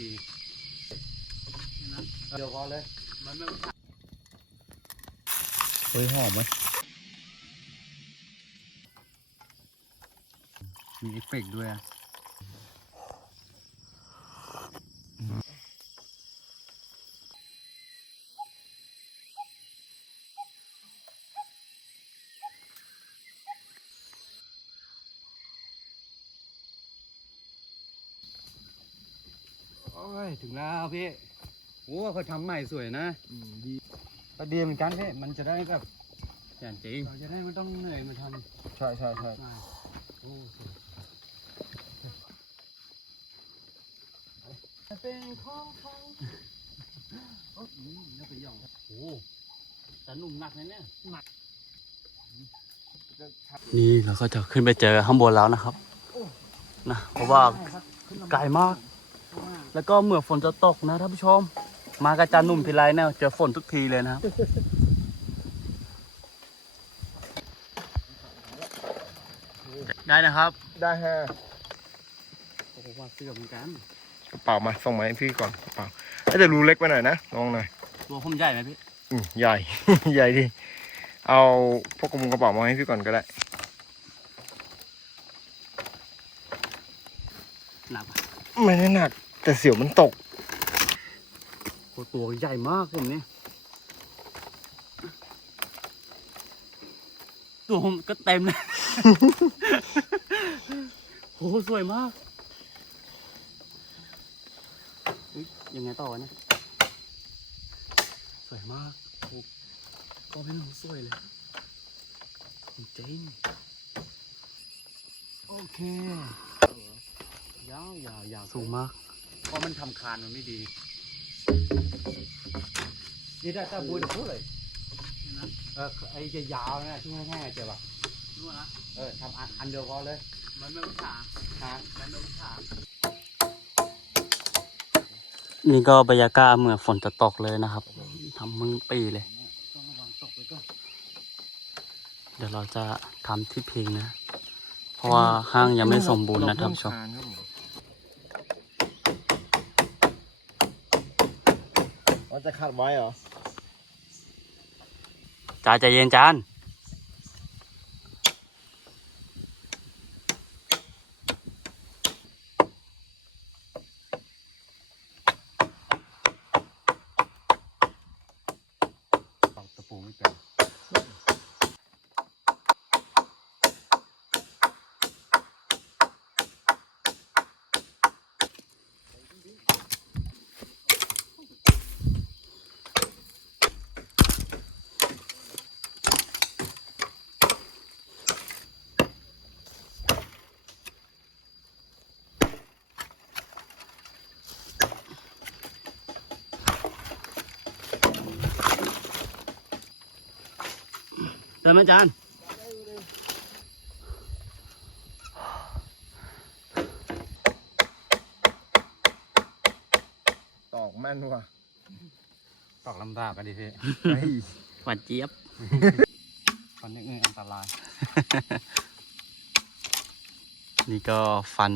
ดีเดี๋ยวพอเลยมันไม่เฮ้ยหอมไหมมีเอฟเฟกต์ด้วยอะ โอ้ยถึงแล้วพี่โอ้เขาทำใหม่สวยนะดีก็ดีเหมือนกันพี่มันจะได้แบบอย่างจริงเราจะได้ไม่ต้องเหนื่อยมาทำใช่ใช่ใช่มาโอ้สวยเป็นของของโอ้ยนี่เป็นหย่องโอ้แต่หนุ่มหนักนะเนี่ยนี่เราก็จะขึ้นไปเจอข้างบนแล้วนะครับนะเพราะว่าไกลมาก แล้วก็เหมือนฝนจะตกนะท่านผู้ชม มากระจานหนุ่มทีไรเนี่ยเจอฝนทุกทีเลยนะครับ ได้นะครับ ได้ฮะโอ้โหว่าเสื้อเหมือนกันกระเป๋ามาส่งมาให้พี่ก่อนกระเป๋าอาจจะรูเล็กไปหน่อยนะลองหน่อยตัวผมใหญ่ไหมพี่อืมใหญ่ ใหญ่ดิเอาพวกกระมุงกระเป๋ามาให้พี่ก่อนก็ได้หนักปะไม่ได้หนัก แต่เสียวมันตกโอ้ตัวใหญ่มากผมนี่ตัวผมก็เต็มเลย โห สวยมากอุ๊ยยังไงต่อวะเนี่ย สวยมากโอ้ก็เป็นของสวยเลยจริงโอเค ยาวยาวยาวสูงมาก เพราะมันทำคานมันไม่ดีนี่ได้ตาบุญพูดเลยเออไอ้จะยาวนะที่แห้งๆเจ็บป่ะรู้นะเออทำอันอันเดียวพอเลยมันไม่ขาฮะมันไม่ขานี่ก็บรรยากาศเหมือนฝนจะตกเลยนะครับทำมึงปีเลยต้องระวังตกไปก่อนเดี๋ยวเราจะทำที่พิงนะ เพราะว่าห้างยังไม่สมบูรณ์นะท่านผู้ชมว่า จะขัดไว้เหรอจานใจเย็นจาน เดินไหมจานตอกแม่นว่ะตอกลำบากกันดิพี่เฮ้ยหวานเจี๊ยบฟันนี่อันตราย นี่ก็ฟัน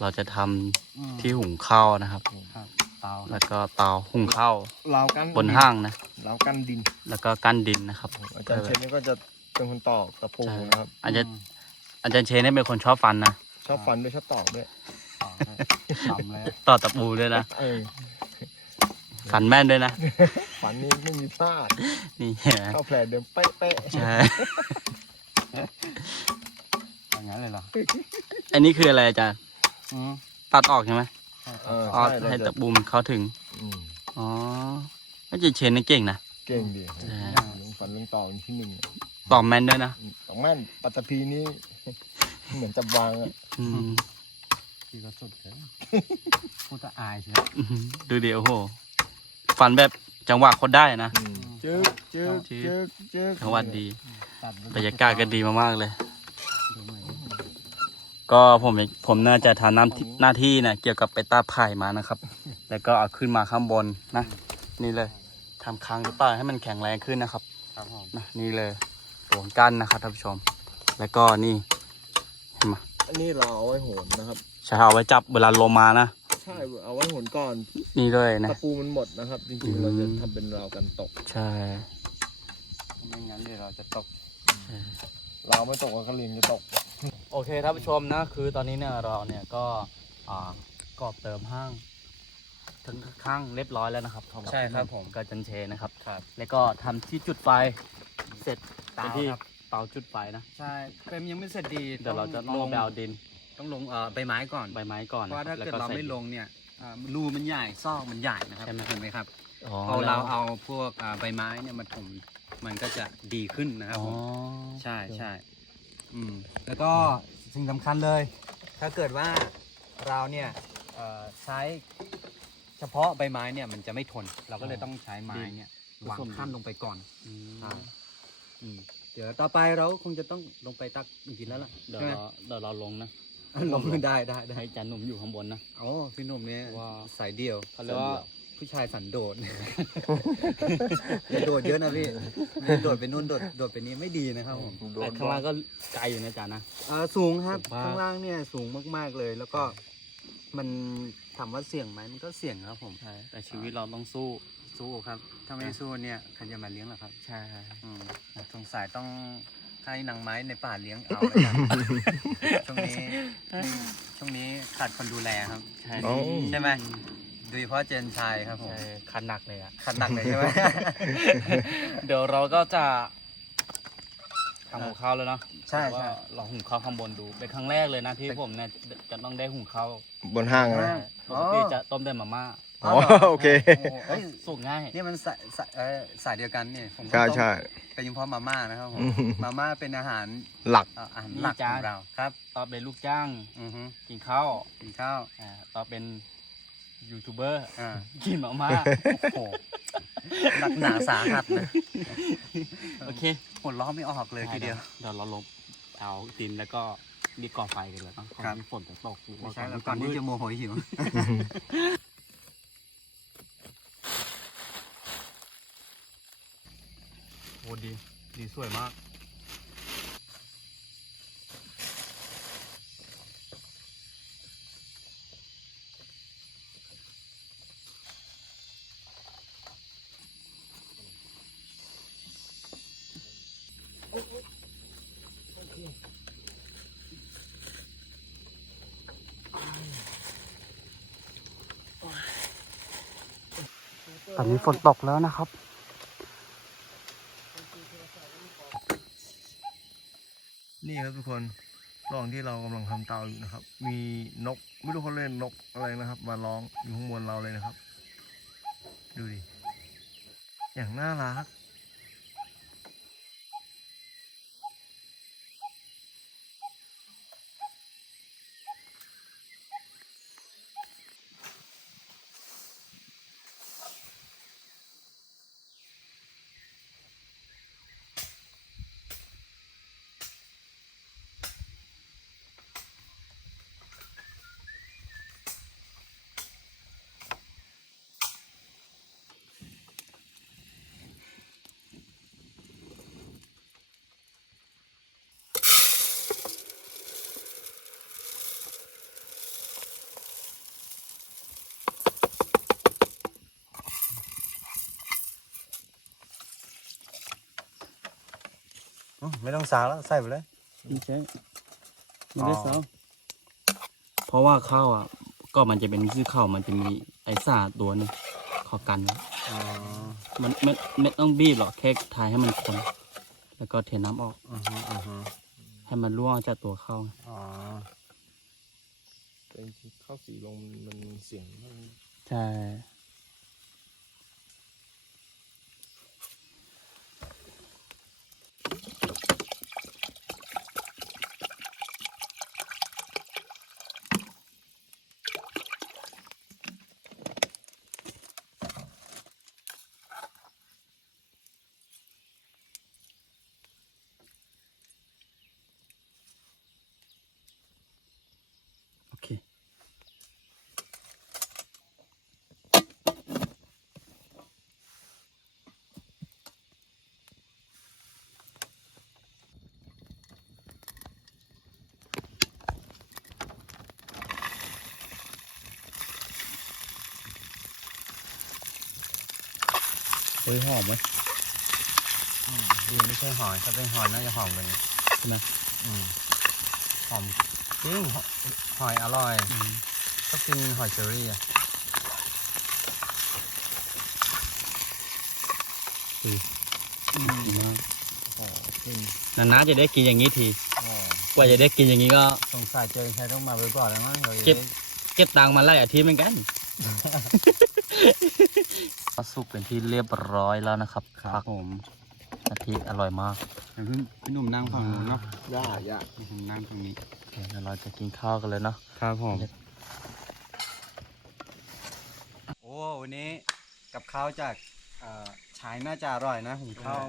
เราจะทำที่หุงข้าวนะครับครับเตาแล้วก็เตาหุงข้าวเรากันบนห้างนะเรากันดิน แล้วก็กั้นดินนะครับอาจารย์เชนนี่ก็จะเป็นคนตอกตะปูใช่นะครับอาจจะอาจารย์เชนเนี่ยเป็นคนชอบฟันนะชอบฟันด้วยชอบตอกด้วยทำเลยต่อตะปูด้วยนะเออฟันแม่นด้วยนะฟันนี่ไม่มีพลาดนี่เข้าแผลเดิมเป๊ะใช่อย่างนั้นเลยเหรออันนี้คืออะไรอาจารย์ตัดออกใช่ไหมๆ เอออ๋อใช่ให้เราตะจะปูมันเข้าถึง อืมอ๋ออาจารย์เชนนี่เก่งนะ เก่งดีใช่เรื่องฟันเรื่องตอกที่หนึ่งตอบแม่นด้วยนะตอกแม่นปัตตภีนี่เหมือนจับวางอะอืมพี่ก็สุดเลยพูดจะอายใช่อื้อหือดูดิโอ้โห ฟันแบบจังหวะโคตรได้นะ อืมจึ๊กจึ๊กจึ๊กจึ๊กจังหวะดี ตัดบรรยากาศก็ดีมากๆเลยดูหน่อย ก็ผมผมน่าจะทำน้ำที่หน้าที่นะเกี่ยวกับไปตาไผ่มานะครับ แล้วก็เอาขึ้นมาข้างบนนะ นี่เลยทำค้างหรือเปล่าให้มันแข็งแรงขึ้นนะครับครับผมนะนี่เลยตัวกั้นนะครับท่านผู้ชม แล้วก็นี่เห็นไหมอันนี้เราเอาไว้โหนนะครับใช่เอาไว้จับเวลาลมมานะใช่เอาไว้โหนก่อนนี่เลยนะตะปูมันหมดนะครับจอืริงมๆเราจะทำเป็นราวกันตก ใช่ไม่งั้นเดี๋ยวเราจะตก เราไม่ตกก็ลินจะตก โอเคท่านผู้ชมนะ คือตอนนี้เนี่ยเราเนี่ยก็อ่าก่อเติมห้างถึงข้างเรียบร้อยแล้วนะครับใช่ครับผมก็จันเชนะครับ ครับ แล้วก็ทำที่จุดไฟเสร็จเตาเป็นที่ครับเตาจุดไฟนะ ใช่เฟรมยังไม่เสร็จดีเดี๋ยวเราจะต้องลงไปเอาดิน ต้องลงเอ่อใบไม้ก่อนใบไม้ก่อนเพราะว่าถ้าแล้วเกิดก็เราใส่ไม่ลงเนี่ยอ่ารูมันใหญ่ซอกมันใหญ่นะครับใช่ไหมเห็นไหมครับอ๋อพอเราแล้วเอาพวกอ่าใบไม้เนี่ยมาถม มันก็จะดีขึ้นนะครับอ๋อผมใช่ใช่อืมแล้วก็สิ่งสำคัญเลย ถ้าเกิดว่าเราเนี่ยเอ่อใช้เฉพาะใบไม้เนี่ยมันจะไม่ทน เราก็เลยต้องใช้ไม้เนี่ยวางขั้นลงไปก่อนอืมใช่อืมเดี๋ยวต่อไปเราคงจะต้องลงไปตักกินแล้วล่ะเดี๋ยวใช่ไหมเราเดี๋ยวเราลงนะลงได้ได้ได้ให้จานหนุ่มอยู่ข้างบนนะโอ้พี่หนุ่มเนี่ยว่า สายเดียว เขาเรียกว่า ผู้ชายสันโดษ อย่าโดดเยอะนะพี่โดดไปนู่นโดดโดดไปนี้ไม่ดีนะครับผมแต่ข้างล่างก็ไกลอยู่นะจานนะอ่าสูงครับสูงมาก ข้างล่างเนี่ยสูงมากๆเลย แล้วก็มันถามว่าเสี่ยงไหมมันก็เสี่ยงครับผมใช่แต่ชีวิตเราต้องสู้สู้ครับถ้าไม่สู้เนี่ยใครจะมาเลี้ยงล่ะครับใช่อืมสงสัยต้องให้นางไม้ในป่าเลี้ยงเอาแล้วกันช่วงนี้ช่วงนี้ขาดคนดูแลครับ ใช่ อ๋อ ใช่ไหม โดยเฉพาะเจนชายครับผมใช่คันหนักเลยอะขัดหนักเลยใช่ไหม เดี๋ยวเราก็จะทำหุงข้าวแล้วเนาะใช่แต่ว่าใช่เราหุงข้าวข้างบนดู เป็นครั้งแรกเลยนะที่ผมเนี่ยจะต้องได้หุงข้าวบนห้างนะปกติจะต้มแต่มาม่าอ๋อโอเคเฮ้ยสุกง่าย นี่มันสายสายเอ่อสายเดียวกันเนี่ยผมก็ใช่ต้องใช่ เป็นเฉพาะมาม่านะครับผมอืม มาม่าเป็นอาหารหลัก เอ่ออาหารหลักของเราครับ ตอนเป็นลูกจ้างอือฮึกินข้าวกินข้าวอ่าตอนเป็น ยูทูบเบอร์อ่ากินมาม่าโอ้โหหนักหนาสาหัสนะโอเคหัวล้อไม่ออกเลยทีเดียว เดี๋ยวเราลบเอาดินแล้วก็มีก่อไฟกันเลยเนาะก่อนครับที่ฝนจะตกหรือไม่ว่าใช่แล้วก่ก่ออนนที่ที่จะจะมืดโมโหหิว โอ้ดี ดีสวยมาก ตอนนี้ฝนตกแล้วนะครับนี่ครับทุกคนระหว่างที่เรากำลังทำเตาอยู่นะครับ มีนกไม่รู้เขาเล่นนกอะไรนะครับ มาร้องอยู่ข้างบนเราเลยนะครับ ดูดิอย่างน่ารัก ไม่ต้องสาแล้วใส่ไปเลย ไม่ใช่ไม่ได้เซาเพราะว่าข้าวอะ ก็มันจะเป็นชื่อข้าวมันจะมีไอ้ซ่าตัวหนึงขอกันไว้มันไม่ไม่ต้องบีบหรอกแค่ทายให้มันคนแล้วก็เทน้ำออกอือฮึอือฮึให้มันร่วงออกจากตัวข้าวอ๋อแต่จริงๆข้าวสีลงมันเสียงมันใช่ เฮ้ยหอมไหมดีไม่ใช่หอยถ้าเป็นหอยน่าจะหอมกว่านี้ใช่ไหมอืมหอมจริงหอยหอยอร่อยชอบกินหอยเชอรี่อะดีมากโอ้กินนานๆจะได้กินอย่างนี้ทีโอ้กว่าจะได้กินอย่างนี้ก็สงสัยเจอใครต้องมาบ่อยๆแล้วมั้งเราจะเก็บได้เก็บตังค์มาไล่อาทิตย์เหมือนกัน สุกเป็นที่เรียบร้อยแล้วนะครับครับผมกะทิอร่อยมากพี่พี่หนุ่มนั่งฝั่งนู้นเนาะย่าย่าผมนั่งตรงนี้เดี๋ยวเราจะกินข้าวกันเลยเนาะครับผมโอ้วันนี้กับข้าวจากเอ่อชายน่าจะอร่อยนะหุงข้าว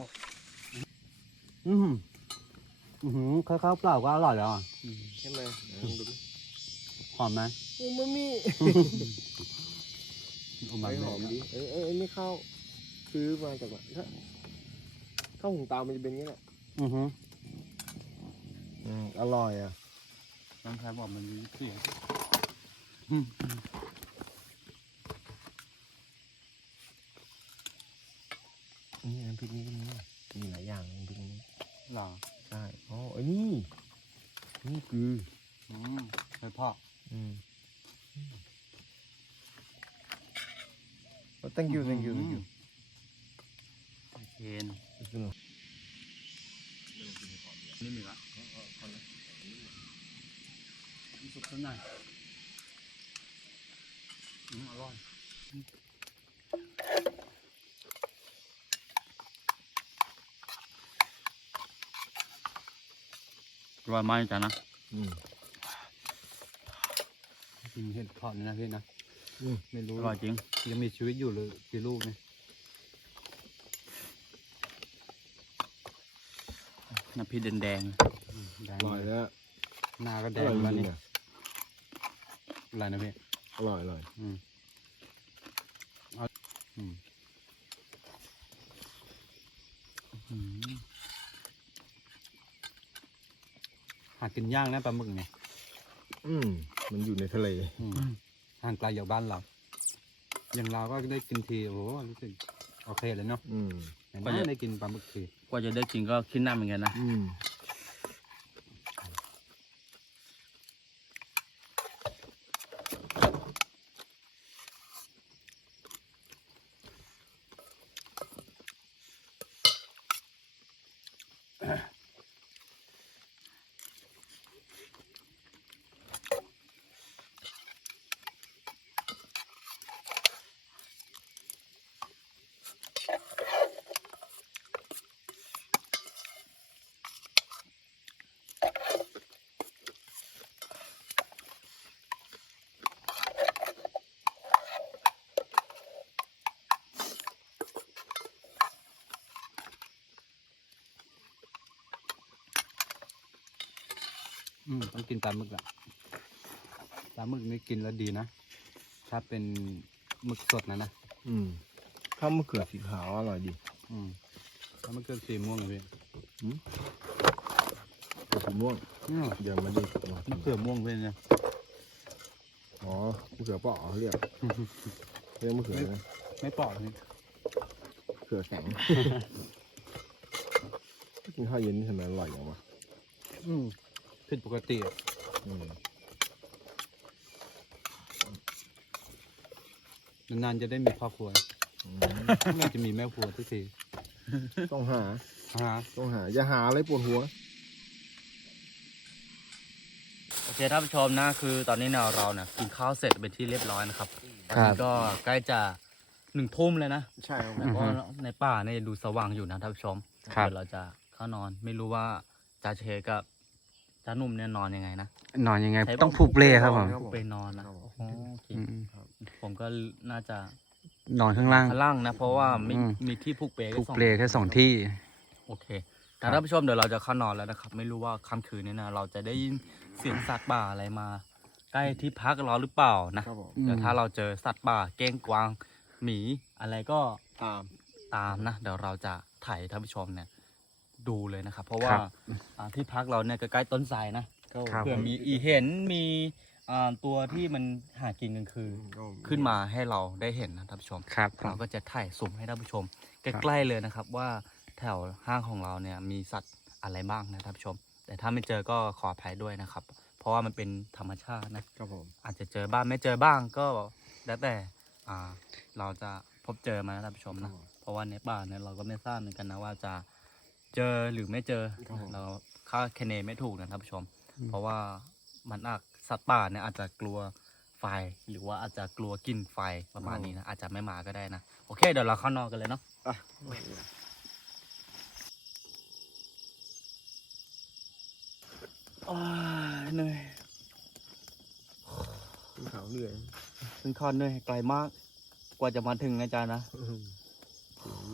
อือหืออือหือข้าวเปล่าก็อร่อยแล้วอะใช่ไหมลองดูดิหอมไหมอูมา มิอุมาไม่มิหอมดิเอ้ยเอ้ยไม่เข้าซื้อมาจากไหนถ้าข้าวหุงตามมันจะเป็นอย่างนี้แหละอือหืออืมอร่อยอะต้องใช้บอกมันมีเสียงนี่น้ำพริกนี้ก็มีมีหลายอย่างน้ำพริกนี้หรอใช่อ๋อไอ้นี่นี่คืออืมเคยพ่ออืม thank you thank you thank you เย็น It's good. นี่มีละสุกสักหน่อยอืมอร่อยร่อยมากจ้ะนะอืมกินเห็ดเพาะนี่นะพี่นะ ไม่รู้อร่อยจริง ยังมีชีวิตอยู่หรือกี่ลูกเนี่ยน้ำพริกแดงแดองร่อยแล้วหน้าก็อแดร่งอยแล้วจรินี่งอะอะไรนะพี่อร่อยอร่อยอืมเอาอืมๆอืมหากินยากนะปลาหมึกเนี่ยอืมมันอยู่ในทะเล อืม ห่างไกลจากบ้านเรา อย่างเราก็ได้กินทีโอ้โหรู้สึกโอเคเลยเนาะอืมแต่ไม่ได้กินปลาหมึกที กว่าจะได้กินก็คิดหน้าเหมือนกันนะ อืม อืมต้องกินปลาหมึกละปลาหมึกนี่กินแล้วดีนะ ถ้าเป็นหมึกสดนะนะ อืมข้าวมะเขือสีขาวอร่อยดีอืมถ้ามันเกิดสีม่วงเลยพี่สีม่วงอืมเดี๋ยวมาดูลองกิมะนเขือม่วงพี่เนี่ยอ๋อมะเขือเปราะเขาเรียกเรียกมะเขือนะไม่ปอกพี่มะเขือแข็งกินข้าวเย็นนี่ทำไมอร่อยอย่างวะ อืม ผิดปกติอะอืมนานๆจะได้มีครอบครัวอืมน่าจะมีแม่ครัวทุกทีต้องหา ฮะต้องหา อย่าหาอะไรปวดหัว โอเคท่านผู้ชมนะคือตอนนี้เนี่ยเราเนี่ยกินข้าวเสร็จเป็นที่เรียบร้อยนะครับตอนครันี้บก็ใกล้จะหนึ่งทุ่มเลยนะใช่ครับแต่ว่าในป่าเนี่ยดูสว่างอยู่นะท่านผู้ชมครับ เดี๋ยวเราจะเข้านอนไม่รู้ว่าจ่าเชกับ จ่าหนุ่มเนี่ยนอนยังไงนะ นอนยังไง ใช้ต้องผูกเปลครับผมครับผมไปนอนนะโอ้โหโอเคอืม ผมก็น่าจะนอนข้างล่าง ข้างล่างนะ เพราะว่าไม่อืม มีที่ผูกเปลผูกสองเปลแค่สองที่ โอเคแต่ท่านผู้ชมเดี๋ยวเราจะเข้านอนแล้วนะครับ ไม่รู้ว่าค่ำคืนนี้นะเราจะได้ยินเสียงสัตว์ป่าอะไรมา ใกล้ที่พักเราหรือเปล่านะ ครับผมอืม เดี๋ยวถ้าเราเจอสัตว์ป่าเก้งกวางหมีอะไรก็ตามตามนะ เดี๋ยวเราจะถ่ายท่านผู้ชมเนี่ย ดูเลยนะครับ เพราะว่าครับอ่าที่พักเราเนี่ยก็ใกล้ต้นไทรนะครับ เผื่อมีอีเห็นมีอ่าตัวที่มันหากินกลางคืนขึ้นมาให้เราได้เห็นนะท่านผู้ชม ครับเราก็จะถ่ายสุ่มให้ท่านผู้ชม ใกล้ๆเลยนะครับว่าแถวห้างของเราเนี่ยมีสัตว์อะไรบ้างนะท่านผู้ชม แต่ถ้าไม่เจอก็ขออภัยด้วยนะครับ เพราะว่ามันเป็นธรรมชาตินะ ครับผมอาจจะเจอบ้างไม่เจอบ้างก็แล้วแต่อ่าเราจะพบเจอมานะท่านผู้ชมนะ เพราะว่าในป่าเนี่ยเราก็ไม่ทราบเหมือนกันนะว่าจะ เจอหรือไม่เจอครับผม เราคาดคะเนไม่ถูกนะท่านผู้ชมเพราะว่ามันอาจสัตว์ป่าเนี่ยอาจจะกลัวไฟ หรือว่าอาจจะกลัวกลิ่นไฟประมาณนี้นะอาจจะไม่มาก็ได้นะโอเคเดี๋ยวเราเข้านอกกันเลยเนาะอะเหนื่อยขึ้นเขาเหนื่อยขึ้นคอนเหนื่อยไกลมาก กว่าจะมาถึงอาจารย์นะอืมโอ้โห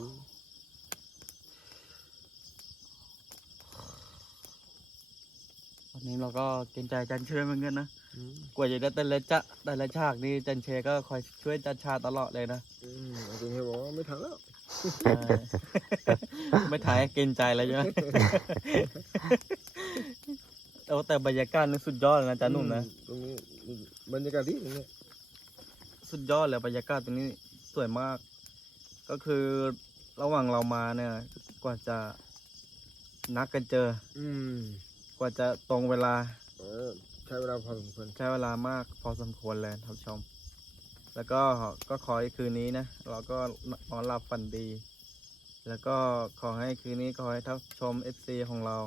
นนี้เราก็เกรงใจอาจารย์เชยเหมือนกันนะอืมกว่าจะได้แต่ละจะแต่ละฉากนี่อาจารย์เชยก็คอยช่วยจัดฉากตลอดเลยนะอืมอาจารย์เฮบอกว่าไม่ทันแล้วเออไม่ถ่ายเกรงใจแล้วใช่ไหมโอ้แต่บรรยากาศนี่สุดยอดเลยนะอาจารย์หนุ่มนะตรงนี้บรรยากาศดีตรงนี้สุดยอดเลยบรรยากาศตรงนี้สวยมาก ก็คือระหว่างเรามาเนี่ยกว่าจะนัดกันเจอ อืมก ว่าจะตรงเวลาเออใช้เวลาพอสมควรใช้เวลามากพอสมควรเลยท่านผู้ชม แล้วก็ก็ขอให้คืนนี้นะ เราก็นอนหลับฝันดี แล้วก็ขอให้คืนนี้ขอให้ท่านผู้ชม FC ของเรา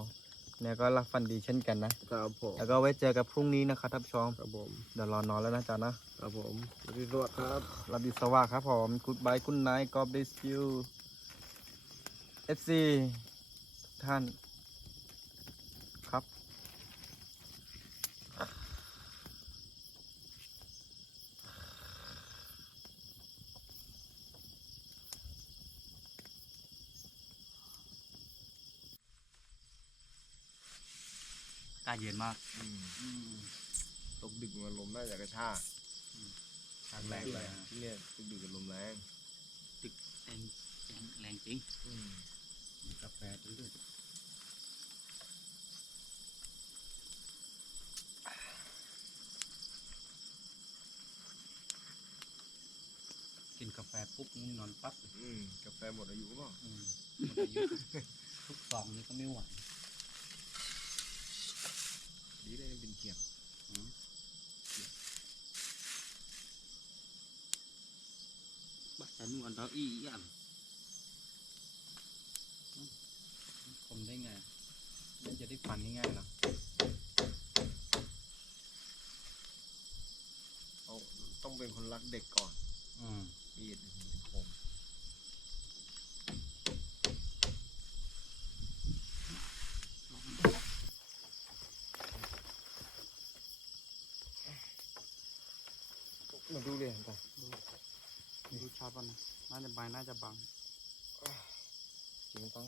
เนี่ยก็หลับฝันดีเช่นกันนะครับผมแล้วก็ไว้เจอกันพรุ่งนี้นะครับท่านผู้ชมครับผมเดี๋ยวรอนอนแล้วนะจ๊ะนะครับผมสวัสดีสวัสดีครับรับดีสวัสดิ์ครับผม Goodbye Good night God bless you FC ทุกท่าน เย็นมากอืมตกดึกมันลมน่าจะกระชากชากแรงเลยที่เนี่ยตกดึกกับลมแรงตึกแรงแรงจริงอืมกาแฟด้วยกินกาแฟปุ๊บง่วงนอนปั๊บเลยอืมกาแฟหมดอายุเปล่าอืมหมดอายุทุกซองนี้ก็ไม่ไหว ดีเลยเป็นเขียบ อืม บัตรแต่นวลเราอีอย่างคมได้ไงมันจะได้ฟันง่ายๆเหรอเอาต้องเป็นคนรักเด็กก่อน อืมมีดถึงจะคมมาดูเลยไป ดูชัดป่ะนะน่าจะใบน่าจะบังจริงต้อง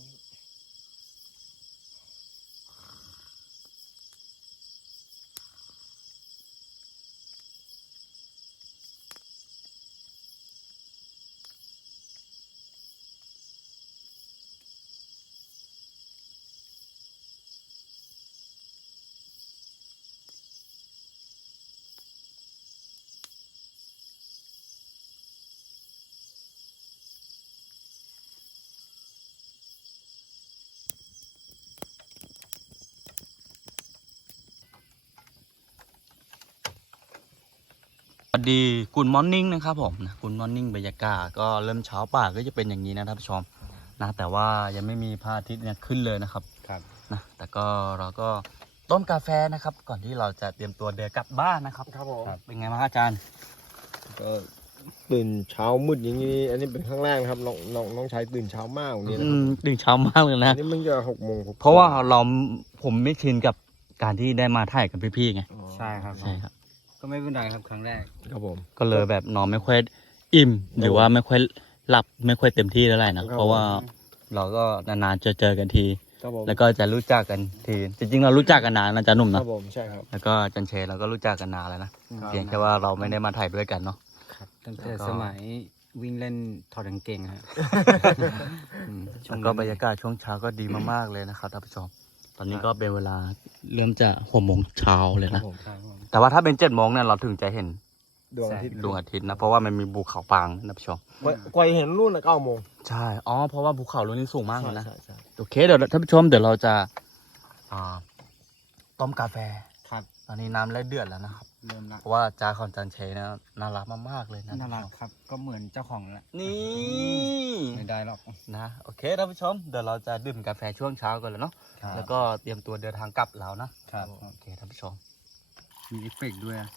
ดีกุ o มอร์นิ่งนะครับผมนะกุ o มอร์นิ่งบรรยากาศก็เริ่มเช้าป่าก็จะเป็นอย่างนี้นะท่านผู้ชมนะแต่ว่ายังไม่มีพระอาทิตย์เนี่ยขึ้นเลยนะครับครับนะแต่ก็เราก็ต้มกาแฟนะครับ ก่อนที่เราจะเตรียมตัวเดินกลับบ้านนะครับครับผมเป็นไงบ้างอาจารย์ก็ตื่นเช้ามืดอย่างนี้ อันนี้เป็นครั้งแรกนะครับน้องน้องน้องชายตื่นเช้ามากอย่างนี้นะอืครับมตื่นเช้ามากเลยอันะนนี้มันจะหกโมงกเพราะว่าเราผมไม่ชินกับการที่ได้มาถ่ายกับพี่ๆไงอ๋อใช่ครับใช่ครับ ก็ไม่เป็นไรครับครั้งแรก ครับผม ก็เลยแบบนอนไม่ค่อยอิ่ม หรือว่าไม่ค่อยหลับไม่ค่อยเต็มที่เท่าไหร่นะครับเพราะว่าเราก็นานๆจะเจอกันที ครับผม แล้วก็จะรู้จักกันที จริงๆเรารู้จักกันนานนะจ๊ะหนุ่มคนะรับผมใช่ครับ แล้วก็จันเชเราก็รู้จักกันนานแล้วนะ ครับ เพียงแค่ว่าเราไม่ได้มาถ่ายด้วยกันเนาะ ตั้งแต่แล้วก็สมัยวิ่งเล่นถอดกางเกงฮะ อืมช่วแล้วงนั้นก็บรรยากาศช่วงเช้าก็ดีมากๆเลยนะครับท่านผู้ชม ตอนนี้ก็เป็นเวลาเริ่มจะหกโมงเช้าเลยครันะบผมใช่ครับผมแต่ว่าถ้าเป็นเจ็ดโมงเนี่ยเราถึงจะเห็นดวงอาทิตย์ดวงอาทิตย์นะ เพราะว่ามันมีภูเขาปางนะผู้ชมกว่ากว่าจะเห็นรุ่นละเก้าโมงใช่อ๋อเพราะว่าภูเขาลูกนี้สูงมากเลยนะใช่ใช่โอเคเดี๋ยวท่านผู้ชมเดี๋ยวเราจะอ่าต้มกาแฟครับตอนนี้น้ำเริ่มเดือดแล้วนะครับ เริ่มละเพราะว่าจาของจันเชนะน่ารักมากๆเลยนะน่ารักครับ ก็เหมือนเจ้าของแหละนี่ไม่ได้หรอกนะโอเคท่านผู้ชมเดี๋ยวเราจะดื่มกาแฟช่วงเช้ากันแล้วเนาะครับแล้วก็เตรียมตัวเดินทางกลับแล้วนะครับโอเคท่านผู้ชมมีเอฟเฟกต์ด้วยอะ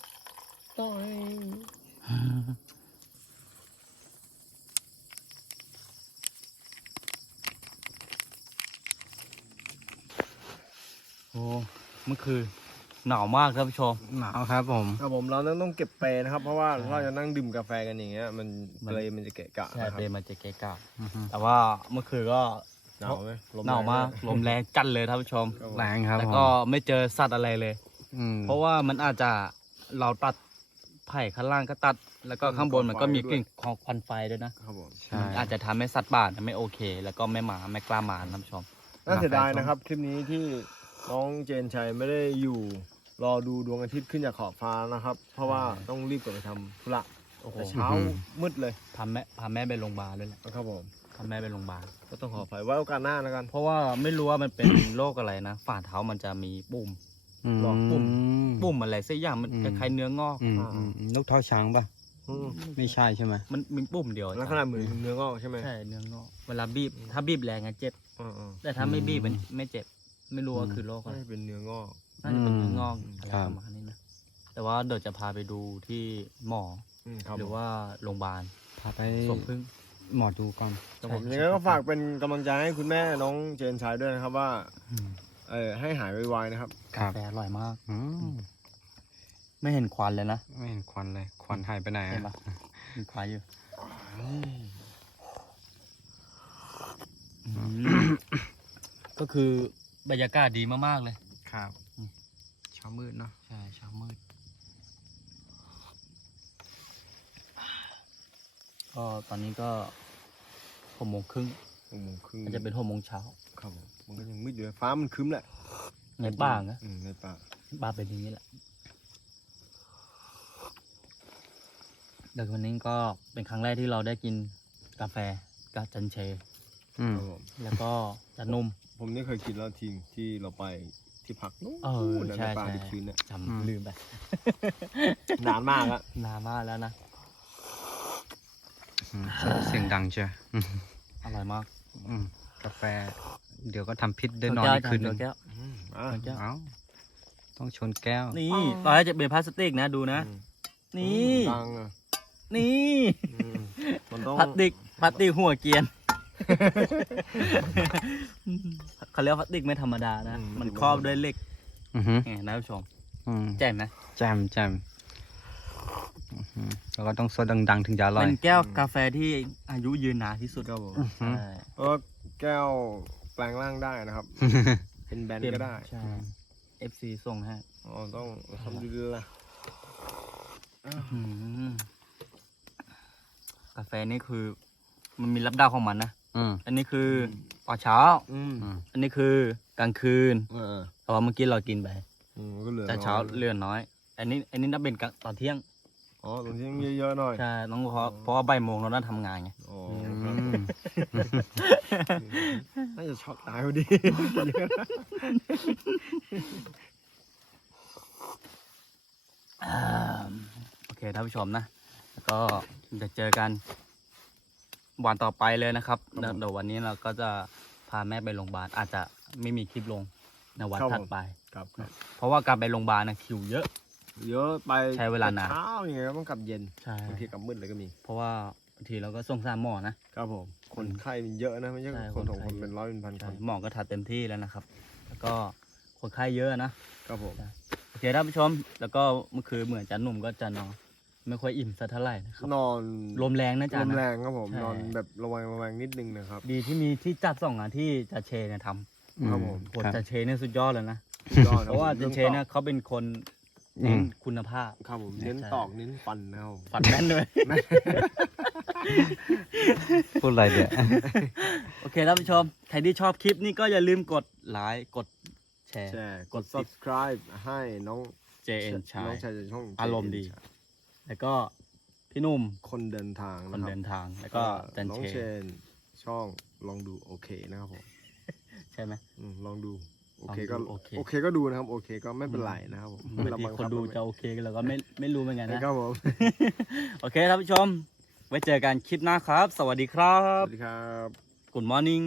โอ้เมื่อคืน หนาวมากท่านผู้ชม หนาวครับผม ครับผมเราต้องต้องเก็บเปรย์นะครับ เพราะว่าเราจะนั่งดื่มกาแฟกันอย่างเงี้ยมันมัน เปรย์มันจะเกะกะใช่นะครับเปมันจะเกะกะอือฮึ แต่ว่าเมื่อคืนก็หนาวไหมลหนาวมากแรงลมแรงจัดเลยท่านผู้ชมครับผมแรงครับแล้วผมก็ไม่เจอสัตว์อะไรเลย อืมเพราะว่ามันอาจจะเราตัดไผ่ข้างล่างก็ตัด แล้วก็ข้างบนมันก็มีกลิ่นของควันไฟด้วยนะครับผมใช่ อาจจะทำให้สัตว์ป่าเนี่ยไม่โอเค แล้วก็ไม่มาไม่กล้ามาท่านผู้ชม น่าเสียดายนะครับคลิปนี้ที่น้องเจนชัยไม่ได้อยู่ รอดูดวงอาทิตย์ขึ้นจากขอบฟ้านะครับ เพราะว่าต้องรีบกลับไปทำธุระโอ้โหแต่เช้ามืดเลยพาแม่พาแม่ไปโรงพยาบาลด้วยแหละนะครับผมพาแม่ไปโรงพยาบาลก็ต้องขออภัยไว้โอกาสหน้าแล้วกัน เพราะว่าไม่รู้ว่ามันเป็น โรคอะไรนะฝ่าเท้ามันจะมีปุ่มอืมหรอปุ่ม ปุ่มอะไรสักอย่างมันอืมคล้ายๆเนื้องอก อืมอืมอืมลูกเท้าช้างป่ะอืมไม่ใช่ใช่ไหมมันมีปุ่มเดียวลักษณะเหมือนเนื้องอกใช่ไหมใช่เนื้องอกเวลาบีบถ้าบีบแรงอะเจ็บ อ่าแต่ถ้าไม่บีบมันไม่เจ็บ ไม่รู้ว่าคือโรคๆอะไร น่าจะเป็นเนื้องอก น่าจะเป็นเนื้องอกอะไรประมาณนี้นะแต่ว่าเดี๋ยวจะพาไปดูที่หมออืมครับหรือว่าโรงพยาบาลพาไปสมพึ่งหมอดูก่อนครับผมใช่ยังไงก็ฝากเป็นกำลังใจให้คุณแม่น้องเจนชัยด้วยนะครับว่าเออให้หายไวๆนะครับครักาบแฟอร่อยมากอืมไม่เห็นควันเลยนะไม่เห็นควันเลย ควันหายไปไหนเห็นอะปะมีควันอยู่ก็คือบรรยากาศดีมากๆเลยครับอืมเช้ามืดเนาะใช่เช้ามืดก็ตอนนี้ก็หกโมงครึ่งหกโมงครึ่งก็จะเป็นหกโมงเช้าครับผมมันก็ยังมืดอยู่เลยฟ้ามันครึ้มแหละในป่านะอืมในป่าป่าเป็นอย่างนี้แหละเดี๋ยววันนี้ก็เป็นครั้งแรกที่เราได้กินกาแฟกับจันเชอืมครับผมแล้วก็จะนุ่มผมนี่เคยกินแล้วทีมที่เราไป ที่พักนู้นเออในใช่ป่าใช่ดิบชื้นเนี่ยจำลืมไป นานมากอะนานมากแล้วนะ อืมเสียงดังเชียวอืมอร่อยมากอืมกาแฟ เดี๋ยวก็ทำพิษได้นอนอีกคืนนึงแก้ว อืมอะแก้ว เอ้าต้องชนแก้ว นี่ตอนแรกจะเป็นพลาสติกนะดูนะอืมนี่ ดังอะนี่ อืมมันต้องพลาสติกพลาสติกหัวเกรียน เขาเรียกว่าพลาสติกไม่ธรรมดานะมันครอบด้วยเหล็กอือฮึไงนะผู้ชมอืมแจ่มนะแจมแจมอื้อหือแล้วก็ต้องโซดดัง ๆ ถึงจะอร่อย เป็นแก้วกาแฟที่อายุยืนนานที่สุดครับผมอื้อหือใช่เพราะว่าแก้วแปลงร่างได้นะครับ เป็นแบนก็ได้ใช่ FC ส่งให้อ๋อต้องทำดีๆละอืมกาแฟนี่คือ มันมีรับดาวของมันนะ อืม อันนี้คือตอนเช้า อืมอืม อันนี้คือกลางคืนเออเพราะว่าเมื่อกี้เรากินไปอืมก็เหลือแต่เช้าน้อยเลือนน้อย อันนี้ อันนี้นับเป็นกลางตอนเที่ยงอ๋อตรงที่ยังเยอะๆหน่อยใช่ต้องเพราะเพราะว่าบ่ายโมงเราต้องทำงานไงอ๋ออืครับมน่าจะช็อกตายพอดีอ่าโอเคท่านผู้ชมนะแล้วก็จะเจอกัน วันต่อไปเลยนะครับครับผมเดี๋ยววันนี้เราก็จะพาแม่ไปโรงพยาบาลอาจจะไม่มีคลิปลงในวันครับถัดผมไป ครับครับเพราะว่าการไปโรงพยาบาลนะคิวเยอะ เยอะไปใช้เวลานานเช้ายังไงก็ต้องกลับเย็นใช่บางทีกลับมืดเลยก็มี เพราะว่าบางทีเราก็ส่งสารหมอนะครับผมคนไข้มันเยอะนะไม่ใช่ใช่คนสองคนคไข้นเป็นร้อยเป็นพันคใช่นหมอก็ทัดเต็มที่แล้วนะครับ แล้วก็คนไข้เยอะนะครับผมโอเคท่านผู้ชม แล้วก็เมื่อคืนเหมือนจันหนุ่มก็จะนอน ไม่ค่อยอิ่มสักเท่าไหร่นะครับ นอนลมแรงนะลจ๊ะมนะแรงครับผม ใช่ นอนแบบระวังระวังนิดนึงนะครับ ดีที่มีที่จัดสองงานที่จะเชเนี่ยทครับผมำคนครับจะเชเนี่ยสุดยอดเลยนะ ยอดคเพบราะว่าผมจะเชเนี่ยเขาเป็นคนอืมเน้นคุณภาพ ครับผมเน้นใช่ตอกเน้นฟันนะครับผมฝันแม่นด้วย พูดอะไรเดี๋ยวโอเคท่านผู้ชม ใครที่ชอบคลิปนี้ก็อย่าลืมกดไลค์กดแชร์ แชร์กด subscribe ให้น้อง JN ชาน้อย งชายจากช่อง อารมณ์ดี JN ชาย แล้วก็พี่หนุ่มคนเดินทางคนนะครับเดินทาง แล้วก็จันน้องเชเชนช่องลองดูโอเคนะครับผมใช่ไหม อืมลองดูโอเคลก็องดูโอเค โอเคก็ดูนะครับ โอเคก็ไม่เป็นไรนะครับผมบางเราทีบังคนบดูก็ไม่จะโอเคกันเราก็ไม่ไม่รู้เหมือนกันนะครับผม โอเคท่านผู้ชม ไว้เจอกันคลิปหน้าครับ สวัสดีครัสบวัสดีครับ Good morning